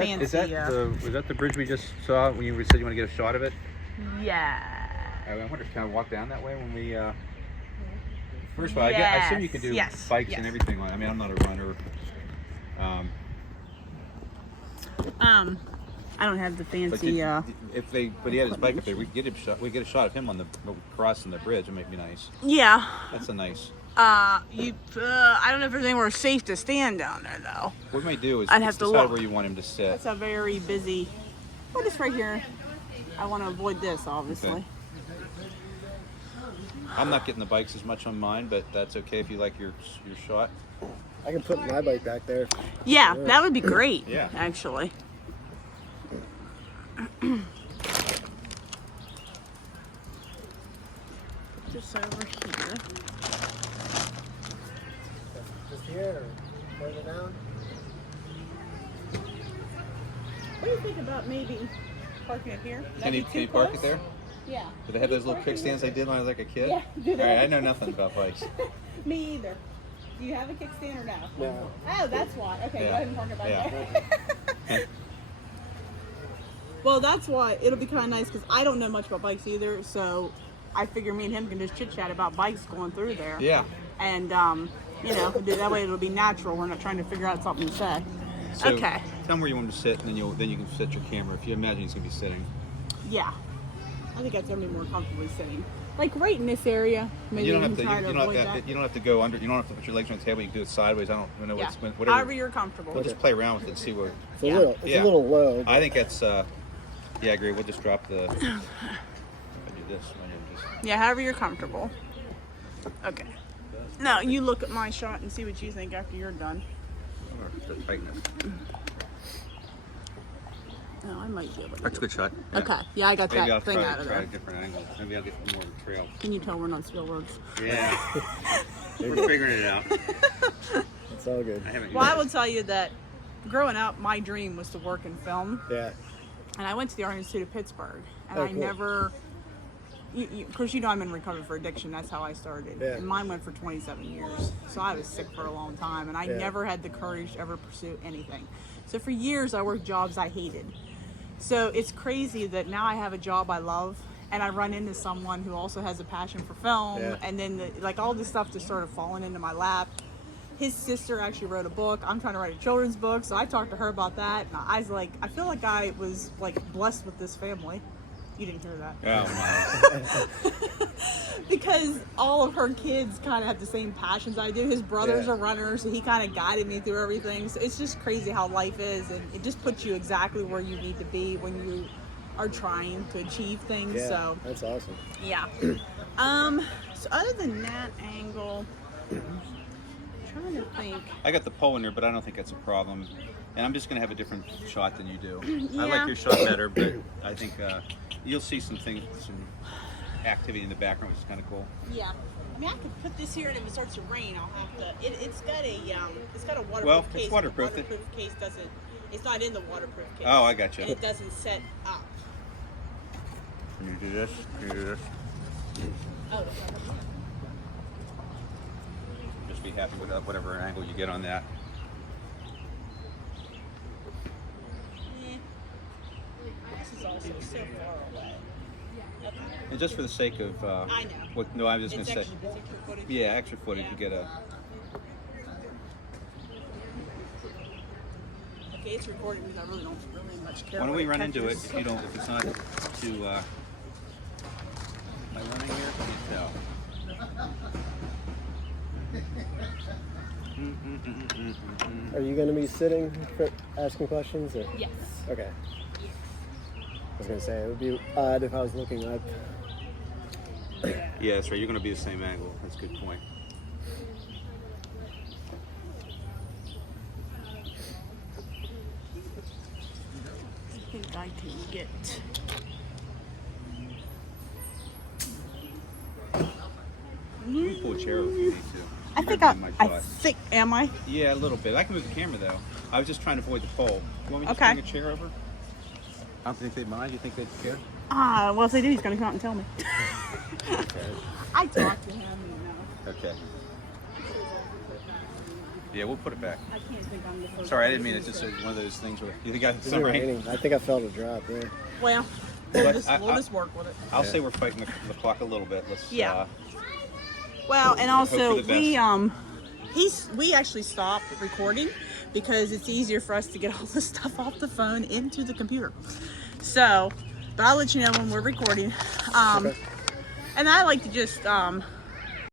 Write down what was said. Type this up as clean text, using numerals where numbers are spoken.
Fancy. Is that was that the bridge we just saw when you said you want to get a shot of it? Yeah. I wonder if can I walk down that way when we. First of all, I assume you can do bikes and everything on it. I mean, I'm not a runner. I don't have the fancy. But he had his bike up there. We get a shot of him on the crossing the bridge. It might be nice. Yeah. That's a nice. I don't know if there's anywhere safe to stand down there though. What we might do is I'd have to decide look. where you want him to sit. It's a very busy. Oh, just right here. I want to avoid this, obviously. Okay. I'm not getting the bikes as much on mine, but that's okay if you like your shot. I can put my bike back there. Yeah, that would be great. Yeah. Actually. Just over here. Just here or further down? What do you think about maybe parking it here? Can you park it there? Yeah. Do they have those little kickstands I did when I was like a kid? Yeah, do they? All right, I know nothing about bikes. Me either. Do you have a kickstand or no? No. Oh, that's why. Okay, Yeah. go ahead and park it back Yeah. there. Well, that's why it'll be kind of nice because I don't know much about bikes either, so I figure me and him can just chit chat about bikes going through there. Yeah. And that way it'll be natural. We're not trying to figure out something to say. So Okay. Tell him where you want him to sit, and then you can set your camera. If you imagine he's gonna be sitting. Yeah. I think that's gonna be more comfortably sitting. Like right in this area. Maybe You don't have we to. can try You avoid don't that. have to go under. You don't have to put your legs on the table. You can do it sideways. I don't know Yeah. whatever. However you're comfortable. We'll just play around with it and see where. It's a little low. I think that's. Yeah, I agree. We'll just drop the. If I do this, Yeah, however you're comfortable. Okay. Now you look at my shot and see what you think after you're done. the tightness. No, I might be able to. That's a good shot. Okay. Yeah, I got Maybe that I'll thing out of try there. a different angle. Maybe I'll get more of a trail. Can you tell we're not Spielbergs? Yeah. We're figuring it out. It's all good. Well, I will tell you that growing up, my dream was to work in film. Yeah. And I went to the Art Institute of Pittsburgh. And Oh, I cool. never... of course, I'm in recovery for addiction. That's how I started. Yeah. And mine went for 27 years. So I was sick for a long time. And I never had the courage to ever pursue anything. So for years, I worked jobs I hated. So it's crazy that now I have a job I love. And I run into someone who also has a passion for film. Yeah. And then, all this stuff just sort of falling into my lap. His sister actually wrote a book. I'm trying to write a children's book. So I talked to her about that. And I was like, I feel like I was, blessed with this family. You didn't hear that. Oh, Because all of her kids kind of have the same passions I do. His brothers are runners, so he kind of guided me through everything. So it's just crazy how life is, and it just puts you exactly where you need to be when you are trying to achieve things. Yeah, So that's awesome. yeah. So other than that angle, I'm trying to think. I got the pole in there, but I don't think that's a problem. And I'm just going to have a different shot than you do. I Yeah. like your shot better, but I think you'll see some activity in the background, which is kind of cool. Yeah. I mean, I could put this here, and if it starts to rain, I'll have to. It's got a waterproof Well, case. it's waterproof. The waterproof case doesn't. It's not in the waterproof case. Oh, I got you. And it doesn't set up. Can you do this? Can you do this? Oh. Just be happy with whatever angle you get on that. This is also so far away. Okay. And just for the sake of I know. what? No, I was just It's going to say. extra footage. Yeah, extra footage. Yeah. You get a. Okay, it's recording because I really don't really much care. Why don't what we run into it? catches. If you don't, if it's not too. Am I running here? No. Are you going to be sitting for asking questions? Or? Yes. Okay. I was going to say, it would be odd if I was looking up. Yeah, that's right. You're going to be the same angle. That's a good point. I think I can get. You can pull a chair over if you need to. I think You're in my shot. Am I? Yeah, a little bit. I can move the camera though. I was just trying to avoid the pole. You want me to just Okay. bring a chair over? I don't think they'd mind. You think they'd care? Well, if they do, he's going to come out and tell me. Okay. I talked to him, you know. Okay. Yeah, we'll put it back. I can't think on the phone. Sorry, I didn't mean it. Just one of those things where you think I Is it some rain. raining? I think I felt a drop. Yeah. Well, we'll just work with it. I'll say we're fighting the clock a little bit. Let's. Yeah. Well, and also Hope for the we actually stopped recording because it's easier for us to get all the stuff off the phone into the computer. So, but I'll let you know when we're recording. Okay. And I like to just